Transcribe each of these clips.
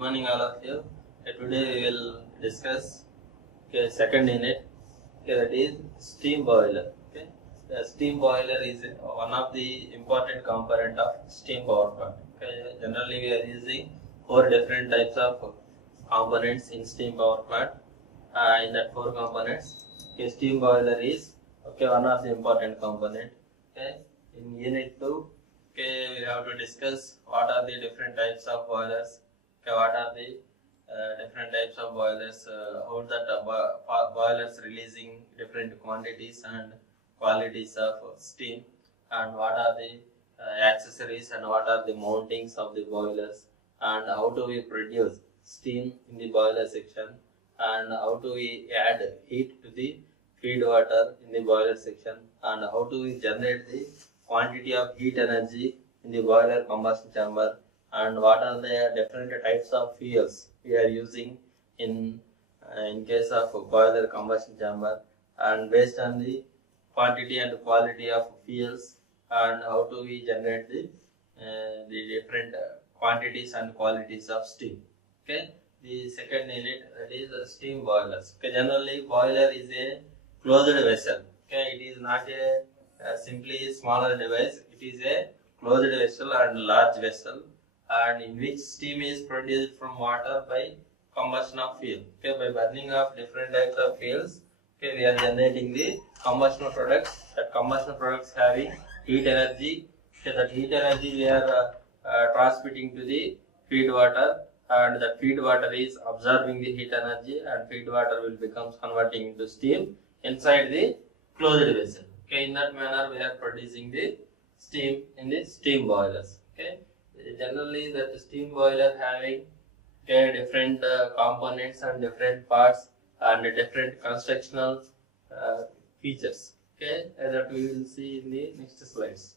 morning all of you. Today we will discuss second unit, that is steam boiler. The steam boiler is one of the important component of steam power plant. Generally we are using 4 different types of components in steam power plant. In that 4 components, steam boiler is one of the important component. In unit 2, we have to discuss what are the different types of boilers, what are the different types of boilers, how that boilers releasing different quantities and qualities of steam, and what are the accessories and what are the mountings of the boilers, and how do we produce steam in the boiler section, and how do we add heat to the feed water in the boiler section, and how do we generate the quantity of heat energy in the boiler combustion chamber, and what are the different types of fuels we are using in case of boiler combustion chamber, and based on the quantity and quality of fuels, and how do we generate the different quantities and qualities of steam. The second unit, that is steam boilers. Generally boiler is a closed vessel. It is not a simply smaller device. It is a closed vessel and large vessel, and in which steam is produced from water by combustion of fuel. By burning of different types of fuels, we are generating the combustion products. That combustion products having heat energy. That heat energy we are transmitting to the feed water, and that feed water is absorbing the heat energy, and feed water will become converting into steam inside the closed vessel. In that manner we are producing the steam in the steam boilers. Generally that steam boiler having different components and different parts and different constructional features. That we will see in the next slides.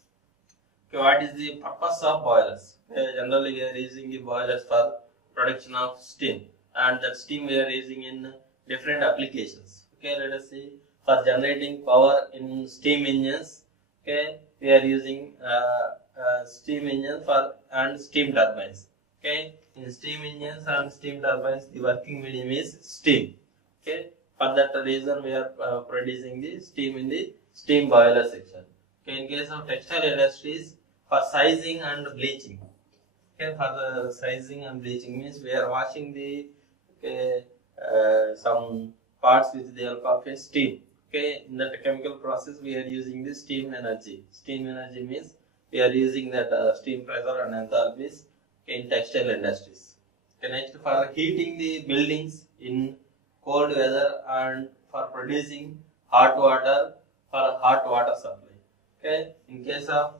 What is the purpose of boilers? Generally we are using the boilers for production of steam, and that steam we are using in different applications. Let us see. For generating power in steam engines, we are using steam engines and steam turbines. In steam engines and steam turbines, the working medium is steam. For that reason, we are producing the steam in the steam boiler section. In case of textile industries, for sizing and bleaching. For the sizing and bleaching means we are washing the some parts with the help of a steam. In that chemical process, we are using the steam energy. Steam energy means we are using that steam pressure and enthalpies in textile industries. Next, for heating the buildings in cold weather and for producing hot water for hot water supply. In case of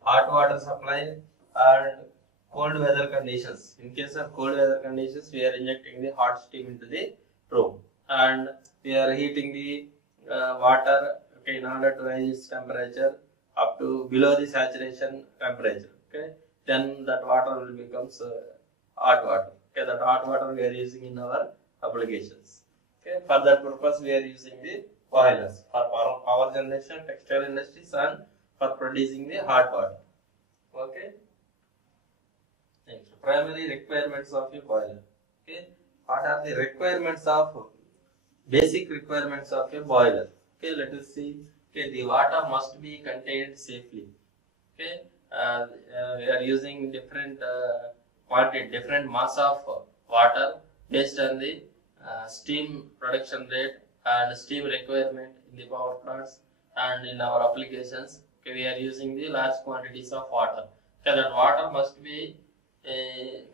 hot water supply and cold weather conditions, in case of cold weather conditions, we are injecting the hot steam into the room, and we are heating the water in order to raise its temperature up to below the saturation temperature. Then that water will become hot water. That hot water we are using in our applications. For that purpose we are using the boilers for power generation, textile industries, and for producing the hot water. Next, primary requirements of a boiler. What are the requirements of basic requirements of a boiler? Let us see. The water must be contained safely. We are using different quantity, different mass of water based on the steam production rate and steam requirement in the power plants and in our applications. We are using the large quantities of water. That water must be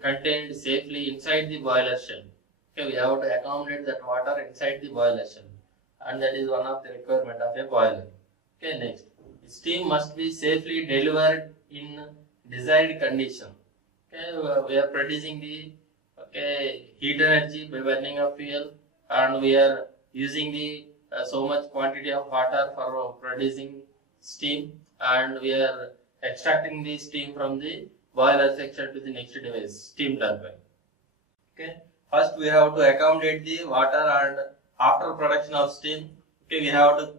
contained safely inside the boiler shell. We have to accommodate that water inside the boiler shell, and that is one of the requirement of a boiler. Next, steam must be safely delivered in desired condition. We are producing the heat energy by burning of fuel, and we are using the so much quantity of water for producing steam, and we are extracting the steam from the boiler section to the next device, steam turbine. First we have to accommodate the water, and after production of steam, we have to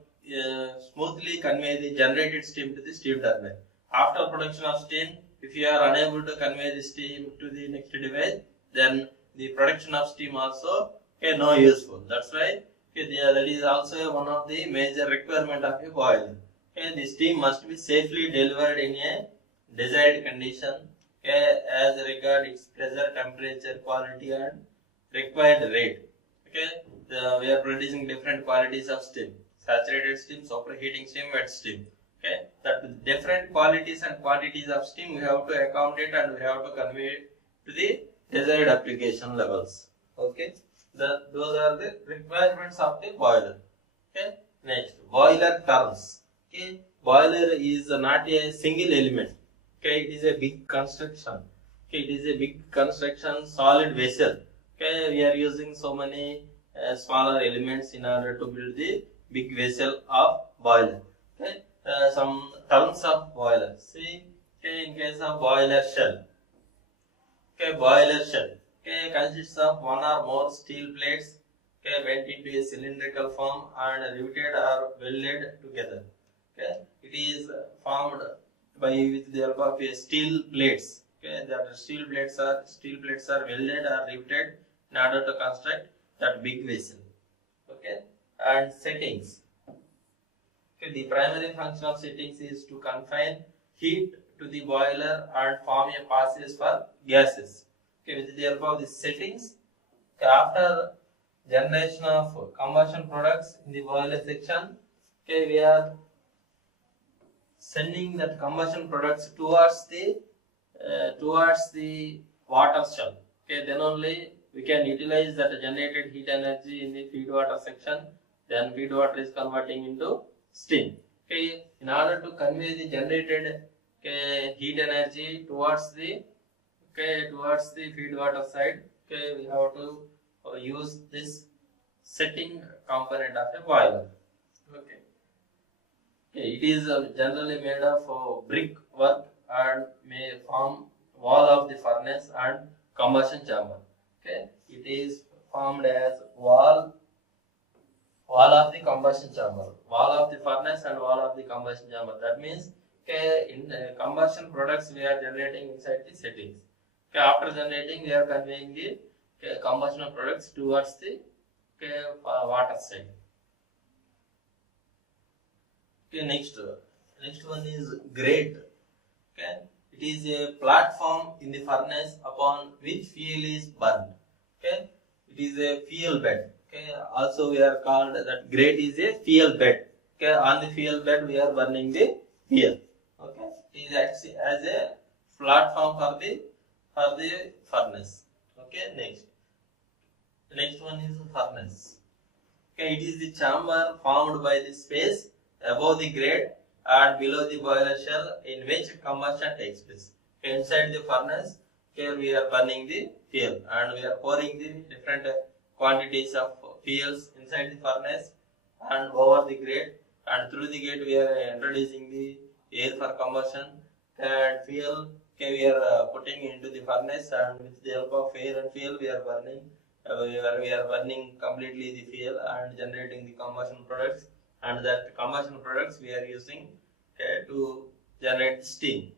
smoothly convey the generated steam to the steam turbine. After production of steam, if you are unable to convey the steam to the next device, then the production of steam also no useful. That's why that is also one of the major requirement of a boiler. The steam must be safely delivered in a desired condition as regard its pressure, temperature, quality and required rate. We are producing different qualities of steam: saturated steam, superheating steam, wet steam. That with different qualities and quantities of steam we have to accommodate and we have to convey to the desired application levels. Those are the requirements of the boiler. Next, boiler terms. Boiler is not a single element. It is a big construction. It is a big construction, solid vessel. We are using so many smaller elements in order to build the big vessel of boiler. Some terms of boiler. See, in case of boiler shell. Boiler shell consists of one or more steel plates bent into a cylindrical form and riveted or welded together. It is formed by with the help of a steel plates. That steel plates are welded or riveted in order to construct that big vessel. And settings. The primary function of settings is to confine heat to the boiler and form a passage for gases. With the help of the settings, after generation of combustion products in the boiler section, we are sending that combustion products towards the water shell. Then only we can utilize that generated heat energy in the feed water section. Then feed water is converting into steam. In order to convey the generated heat energy towards the feed water side, we have to use this setting component of a boiler. It is generally made of brick work and may form wall of the furnace and combustion chamber. It is formed as wall of the combustion chamber, wall of the furnace and wall of the combustion chamber. That means in combustion products we are generating inside the settings. After generating, we are conveying the combustion products towards the water side. Next one is grate. It is a platform in the furnace upon which fuel is burned. It is a fuel bed. Also we are called that grate is a fuel bed. On the fuel bed we are burning the fuel. It is actually as a platform for the furnace. Next one is furnace. It is the chamber formed by the space above the grate and below the boiler shell in which combustion takes place. Inside the furnace, here we are burning the fuel and we are pouring the different quantities of fuels inside the furnace and over the grate, and through the grate we are introducing the air for combustion and fuel. We are putting into the furnace, and with the help of air and fuel we are burning. We are burning completely the fuel and generating the combustion products, and that combustion products we are using to generate steam.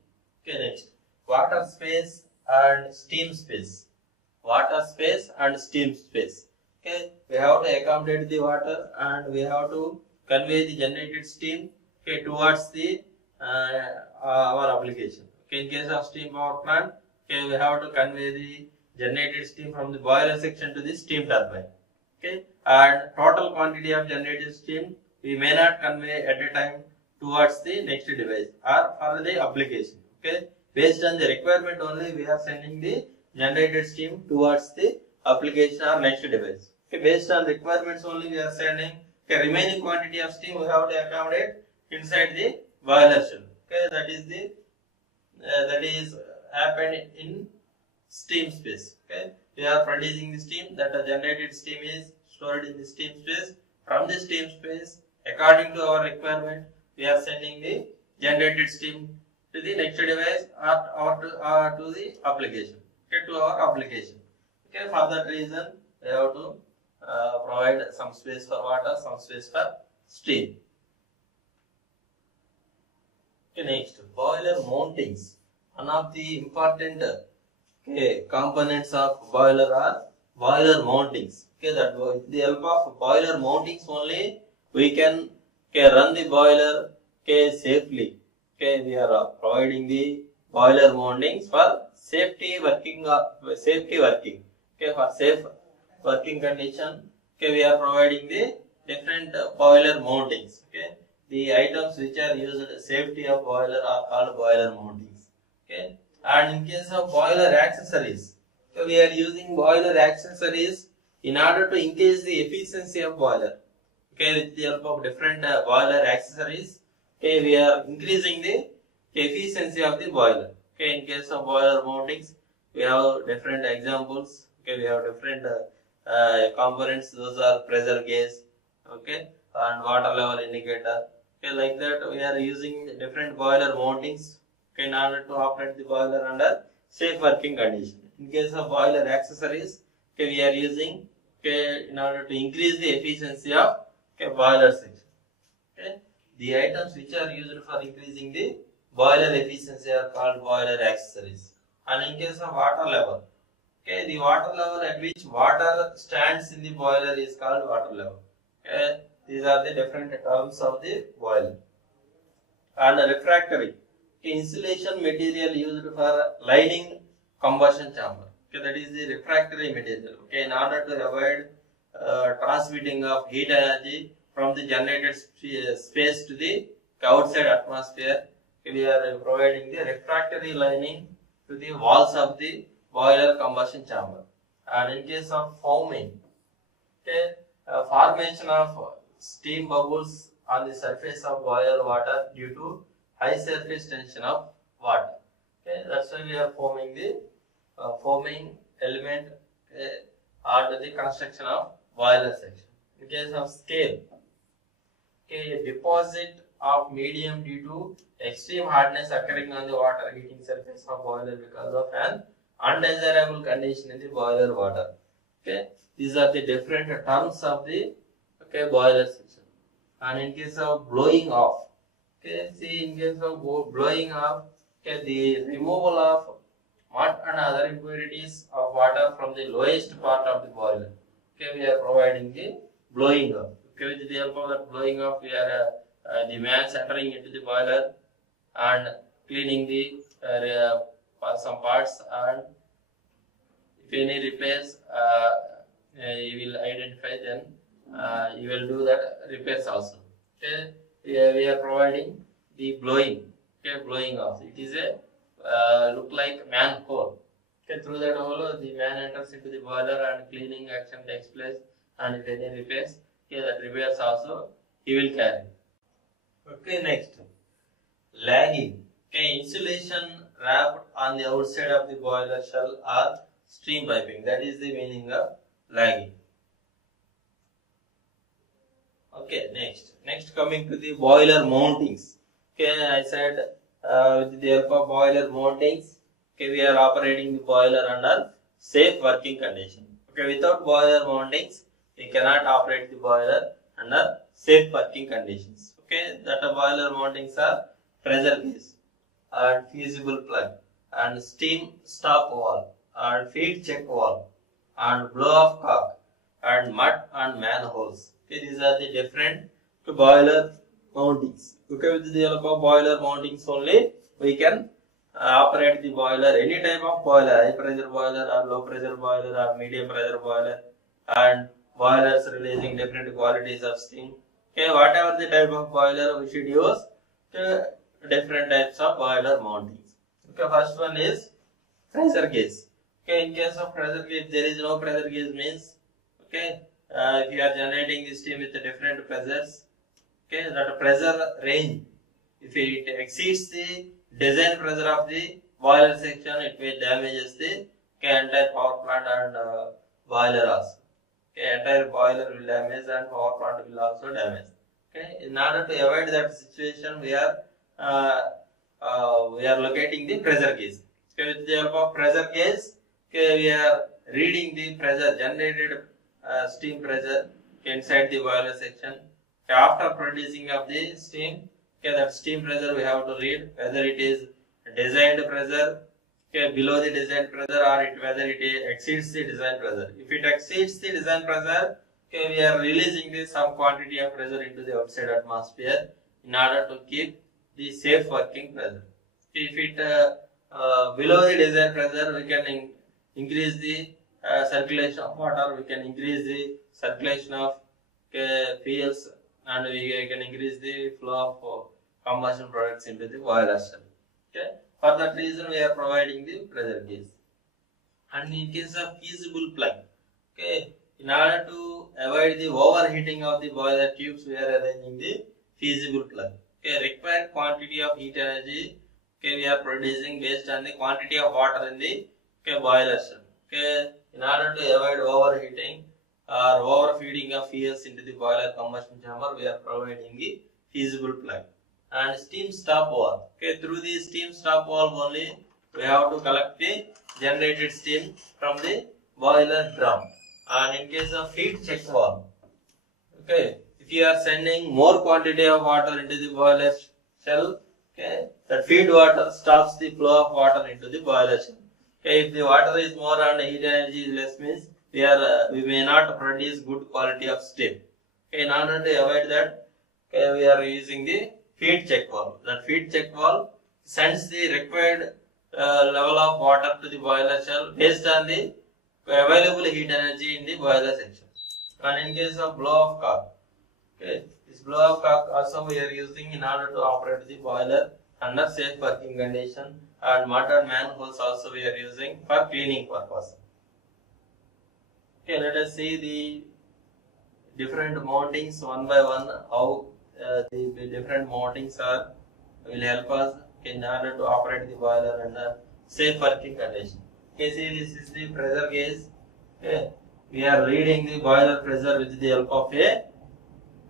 Next, water space and steam space. Water space and steam space. We have to accommodate the water and we have to convey the generated steam towards the our application. In case of steam power plant, we have to convey the generated steam from the boiler section to the steam turbine. And total quantity of generated steam we may not convey at a time towards the next device or for the application. Based on the requirement only we are sending the generated steam towards the application or next device. Based on requirements only we are sending. Remaining quantity of steam we have to accommodate inside the boiler shell. That is happened in steam space. We are producing the steam, that generated steam is stored in the steam space. From the steam space, according to our requirement, we are sending the generated steam to the next device or to the application. To our application. For that reason, we have to provide some space for water, some space for steam. Next, boiler mountings. One of the important Okay, components of boiler are boiler mountings. Okay, that with the help of boiler mountings only we can run the boiler safely. Okay, we are providing the boiler mountings for safety working. Okay, for safe working condition. Okay, we are providing the different boiler mountings. Okay, the items which are used safety of boiler are called boiler mountings. Okay, and in case of boiler accessories, so we are using boiler accessories in order to increase the efficiency of boiler. Okay, with the help of different boiler accessories, okay, we are increasing the efficiency of the boiler. Okay, in case of boiler mountings, we have different examples. Okay, we have different components. Those are pressure gauge, okay, and water level indicator. Okay, like that we are using different boiler mountings in order to operate the boiler under safe working condition. In case of boiler accessories, okay, we are using in order to increase the efficiency of boiler section. Okay, the items which are used for increasing the boiler efficiency are called boiler accessories. And in case of water level, okay, the water level at which water stands in the boiler is called water level. Okay, these are the different terms of the boiler. And refractory, insulation material used for lining combustion chamber. Okay, that is the refractory material. Okay, in order to avoid transmitting of heat energy from the generated space to the outside atmosphere, we are providing the refractory lining to the walls of the boiler combustion chamber. And in case of foaming, okay, formation of steam bubbles on the surface of boiler water due to high surface tension of water. Okay, that's why we are forming the foaming element under the construction of boiler section. In case of scale, okay, a deposit of medium due to extreme hardness occurring on the water heating surface of boiler because of an undesirable condition in the boiler water. Okay, these are the different terms of the boiler section. And in case of blowing off, okay, see, in case of blowing off, okay, the removal of mud and other impurities of water from the lowest part of the boiler. Okay, we are providing the blowing off. Okay, with the help of that blowing off, we are the mass entering into the boiler and cleaning the some parts, and if any repairs you will identify, then you will do that repairs also. Okay, we are providing the blowing. Okay, blowing off. It is a look like manhole. Okay, through that hole the man enters into the boiler and cleaning action takes place, and if any repairs, okay, that repairs also he will carry. Okay, next, lagging. Okay, insulation wrapped on the outside of the boiler shell or stream piping. That is the meaning of lagging. Okay, next coming to the boiler mountings. Okay, I said with the help of boiler mountings, okay, we are operating the boiler under safe working condition. Okay, without boiler mountings, we cannot operate the boiler under safe working conditions. Okay, that boiler mountings are pressure gauge and fusible plug and steam stop valve and feed check valve and blow off cock and mud and manholes. Okay, these are the different boiler mountings. Okay, with the help of boiler mountings only we can operate the boiler, any type of boiler, high pressure boiler or low pressure boiler or medium pressure boiler, and boilers releasing different qualities of steam. Okay, whatever the type of boiler we should use, different types of boiler mountings. Okay, first one is pressure gauge. Okay, in case of pressure gauge, there is no pressure gauge means, okay, if you are generating the steam with the different pressures, okay, that pressure range, if it exceeds the design pressure of the boiler section, it may damages the entire power plant and boiler also. Okay, entire boiler will damage and power plant will also damage. Okay, in order to avoid that situation, we are locating the pressure gauge. Okay, with the help of pressure gauge, okay, we are reading the pressure, generated steam pressure inside the boiler section. Okay, after producing of the steam, okay, that steam pressure we have to read whether it is designed pressure, okay, below the design pressure or whether it exceeds the design pressure. If it exceeds the design pressure, okay, we are releasing some quantity of pressure into the outside atmosphere in order to keep the safe working pressure. If it below the design pressure, we can increase the circulation of water, we can increase the circulation of fuels, and we can increase the flow of combustion products into the boiler cell. Okay, for that reason we are providing the pressure gauge. And in case of feasible plug, okay, in order to avoid the overheating of the boiler tubes, we are arranging the feasible plug. Okay, required quantity of heat energy, okay, we are producing based on the quantity of water in the boiler cell. Okay, in order to avoid overheating or overfeeding of fuels into the boiler combustion chamber, we are providing the feasible plug. And steam stop valve. Okay, through the steam stop valve only we have to collect the generated steam from the boiler drum. And in case of feed check valve, okay, if you are sending more quantity of water into the boiler shell, okay, that feed water stops the flow of water into the boiler shell. Okay, if the water is more and heat energy is less, means we may not produce good quality of steam. Okay, in order to avoid that, okay, we are using the feed check valve. That feed check valve sends the required level of water to the boiler shell based on the available heat energy in the boiler section. And in case of blow off cock, okay, this blow off cock also we are using in order to operate the boiler under safe working condition, and motor manholes also we are using for cleaning purpose. Okay, let us see the different mountings one by one, how the different mountings will help us in order to operate the boiler under safe working condition. Okay, see, this is the pressure gauge. Okay, we are reading the boiler pressure with the help of a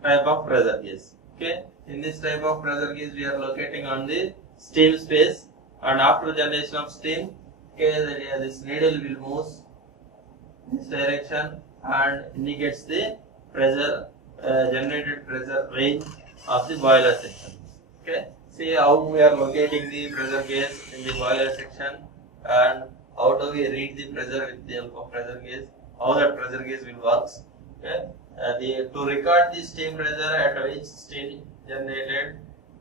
type of pressure gauge. Okay, in this type of pressure gauge we are locating on the steam space, and after generation of steam, okay, this needle will move this direction and indicates the pressure generated pressure range of the boiler section. Okay, see how we are locating the pressure gauge in the boiler section, and how do we read the pressure with the help of pressure gauge, how that pressure gauge will work. Okay, to record the steam pressure at which steam generated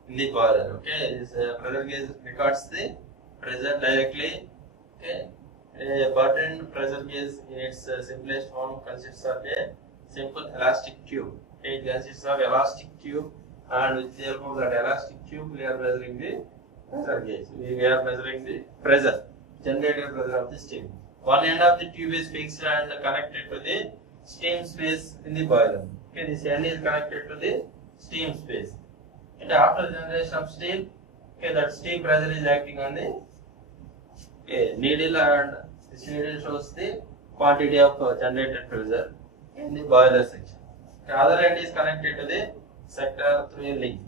in the boiler. Okay, this pressure gauge records the pressure directly. Okay, a buttoned pressure gauge in its simplest form consists of a simple elastic tube. Okay, it consists of elastic tube, and with the help of that elastic tube we are measuring the pressure gauge. We are measuring the pressure, generated pressure of the steam. One end of the tube is fixed and connected to the steam space in the boiler. Okay, this end is connected to the steam space. And after generation of steam, okay, that steam pressure is acting on the needle, and this needle shows the quantity of generated pressure in the boiler section. The other end is connected to the sector through a link.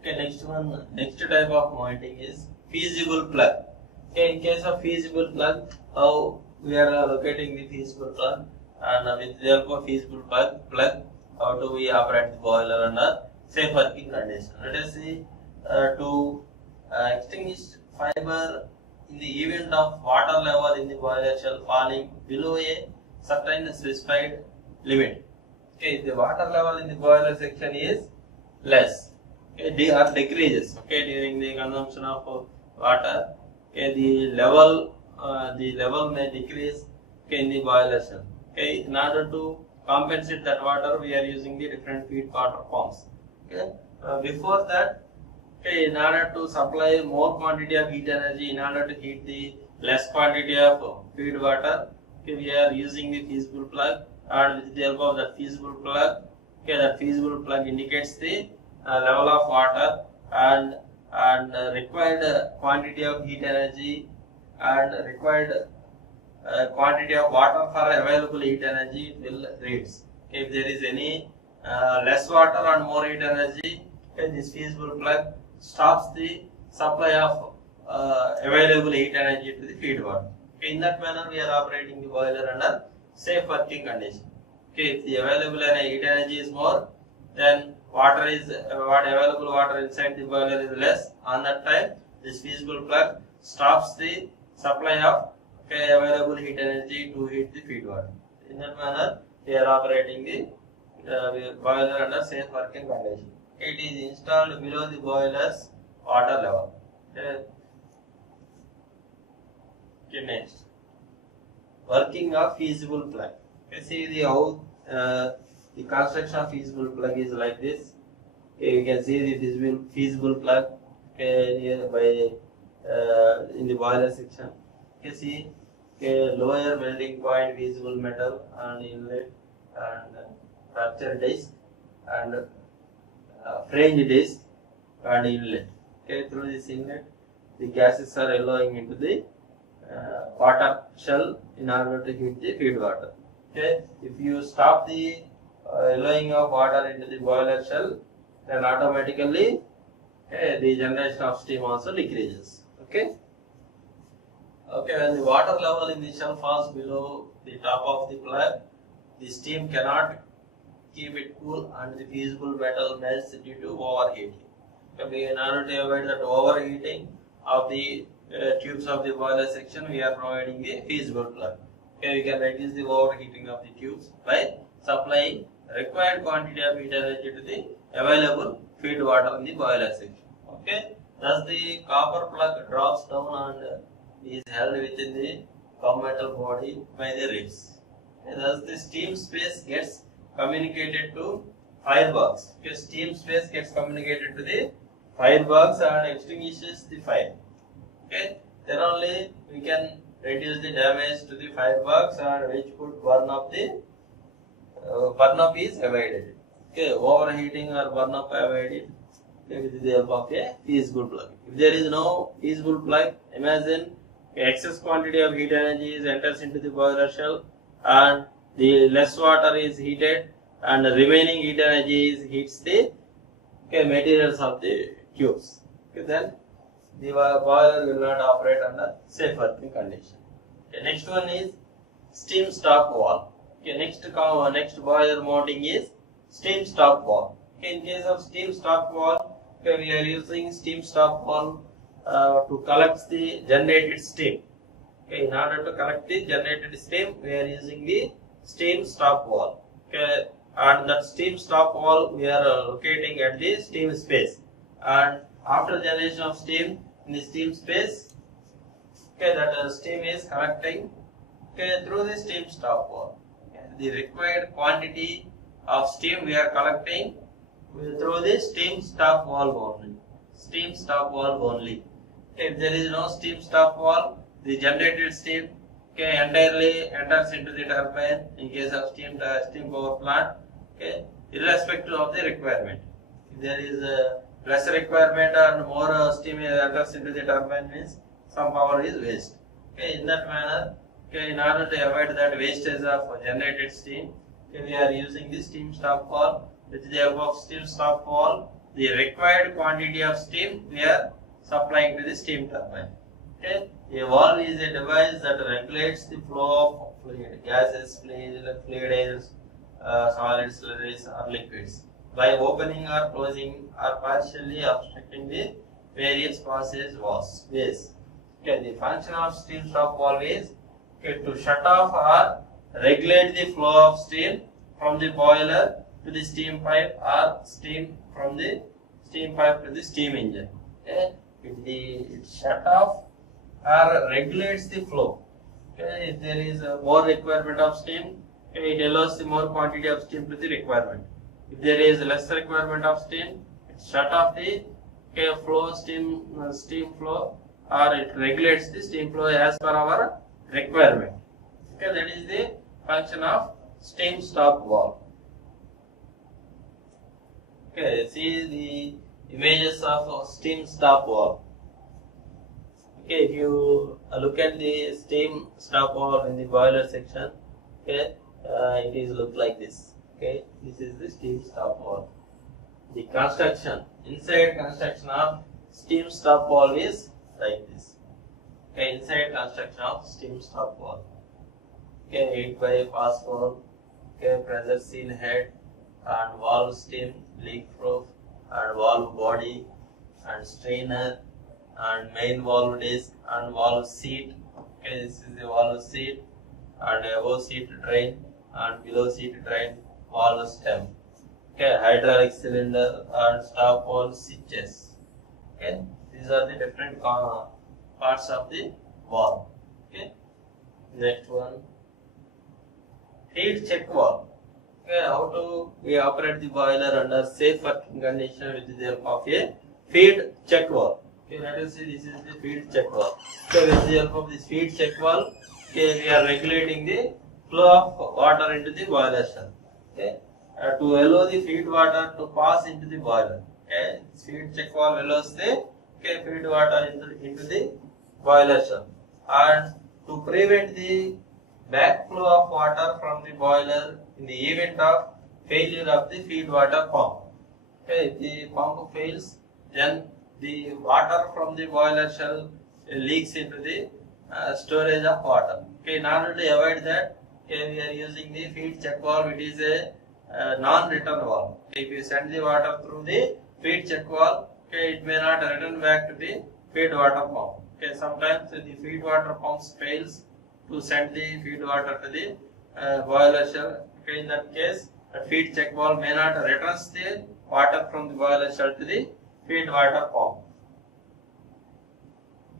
Okay, next type of mounting is feasible plug. Okay, in case of feasible plug, how we are locating the feasible plug, and with the help of feasible plug, how do we operate the boiler under safe working condition. Let us see, to extinguish fiber in the event of water level in the boiler shell falling below a certain specified limit. Okay, if the water level in the boiler section is less, okay, or decreases, okay, during the consumption of water, okay, the level may decrease, okay, in the boiler shell. Okay, in order to compensate that water, we are using the different feed water pumps. Okay, before that, okay, in order to supply more quantity of heat energy, in order to heat the less quantity of feed water, okay, we are using the feasible plug, and with the help of that feasible plug, okay, that feasible plug indicates the level of water and required quantity of heat energy and required quantity of water for available heat energy, it will reads. Okay, if there is any less water and more heat energy, okay, this feasible plug stops the supply of available heat energy to the feed water. Okay, in that manner we are operating the boiler under safe working condition. Okay, if the available heat energy is more, then water is what available water inside the boiler is less, on that time this fusible plug stops the supply of available heat energy to heat the feed water. In that manner, we are operating the boiler under safe working condition. It is installed below the boiler's water level. Okay, next, working of feasible plug. You see the how the construction of feasible plug is like this. Okay, you can see the feasible plug by in the boiler section. You see lower melting point feasible metal and inlet and fracture disc and fringe disc and inlet. Okay, through this inlet, the gases are allowing into the water shell in order to heat the feed water. Okay, if you stop the allowing of water into the boiler shell, then automatically the generation of steam also decreases. Okay. Okay, when the water level in the shell falls below the top of the plug, the steam cannot keep it cool and the fusible metal melts due to overheating. Okay, in order to avoid that overheating of the tubes of the boiler section, we are providing the fusible plug. Okay, we can reduce the overheating of the tubes by supplying required quantity of heat energy to the available feed water in the boiler section. Okay, thus the copper plug drops down and is held within the gum metal body by the ribs. Okay, thus the steam space gets communicated to firebox. Okay, steam space gets communicated to the firebox and extinguishes the fire. Okay, then only we can reduce the damage to the firebox and which could burn up is avoided. Okay, overheating or burn up avoided with the help of a feasible plug. If there is no feasible plug, imagine excess quantity of heat energy enters into the boiler shell and the less water is heated and the remaining heat energy heats the materials of the tubes. Okay, then the boiler will not operate under safe working condition. Okay, next one is steam stop valve. Okay, next boiler mounting is steam stop valve. Okay, in case of steam stop valve, okay, we are using steam stop valve to collect the generated steam. Okay, in order to collect the generated steam, we are using the steam stop valve. Okay, and that steam stop valve we are locating at the steam space. And after generation of steam in the steam space, okay, that steam is collecting through the steam stop valve. Okay, the required quantity of steam we are collecting through the steam stop valve only. Steam stop valve only. If there is no steam stop valve, the generated steam entirely enters into the turbine in case of steam power plant, irrespective of the requirement. If there is less requirement and more steam enters into the turbine, means some power is waste. In that manner, in order to avoid that wastage of generated steam, we are using the steam stop valve. With the help of steam stop valve, the required quantity of steam we are supplying to the steam turbine. Okay. A valve is a device that regulates the flow of fluid, gases, fluid airs, solids, slurries or liquids by opening or closing or partially obstructing the various passage ways. Okay. The function of steam stop valve is to shut off or regulate the flow of steam from the boiler to the steam pipe or steam from the steam pipe to the steam engine. Okay. It shut off or regulates the flow. Okay. If there is more requirement of steam, it allows the more quantity of steam to the requirement. If there is less requirement of steam, it shut off the flow steam flow, or it regulates the steam flow as per our requirement. Okay, that is the function of steam stop valve. Okay, see the images of steam stop valve. Okay, if you look at the steam stop valve in the boiler section, okay, it is look like this. Okay, this is the steam stop valve. The construction, inside construction of steam stop valve is like this. Okay, inside construction of steam stop valve. Okay, 8 by pass valve. Okay, pressure seal head. and valve stem, leak proof, and valve body, and strainer, and main valve disc, and valve seat. Okay, this is the valve seat, and above seat drain, and below seat drain, valve stem. Okay, hydraulic cylinder and stop valve switches. Okay, these are the different parts of the valve. Okay, next one, feed check valve. Okay, how to we operate the boiler under safe working condition with the help of a feed check valve. Okay, let us see, this is the feed check valve. So with the help of this feed check valve, okay, we are regulating the flow of water into the boiler shell. Okay, to allow the feed water to pass into the boiler. Okay, feed check valve allows the feed water into the boiler shell, and to prevent the backflow of water from the boiler in the event of failure of the feed water pump. Okay, if the pump fails, then the water from the boiler shell leaks into the storage of water. Okay, in order to avoid that, okay, we are using the feed check valve. It is a non-return valve. Okay, if you send the water through the feed check valve, okay, it may not return back to the feed water pump. Okay, sometimes the feed water pumps fails to send the feed water to the boiler shell. Okay, in that case, the feed check valve may not return the water from the boiler shell to the feed water pump.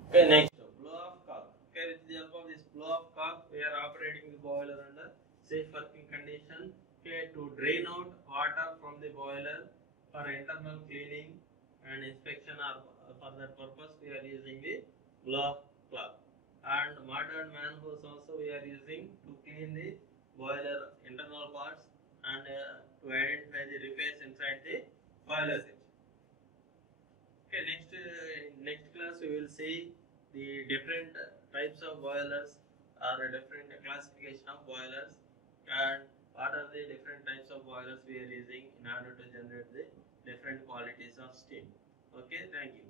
Okay, next, blow off cock. Okay, with the help of this blow off cock, we are operating the boiler under safe working condition. Okay, to drain out water from the boiler for internal cleaning and inspection, or for that purpose we are using the blow off cloth. And modern manholes also we are using to clean the boiler internal parts and to identify the repairs inside the boiler section. Okay, next class we will see the different types of boilers or different classification of boilers, and what are the different types of boilers we are using in order to generate the different qualities of steam. Okay, thank you.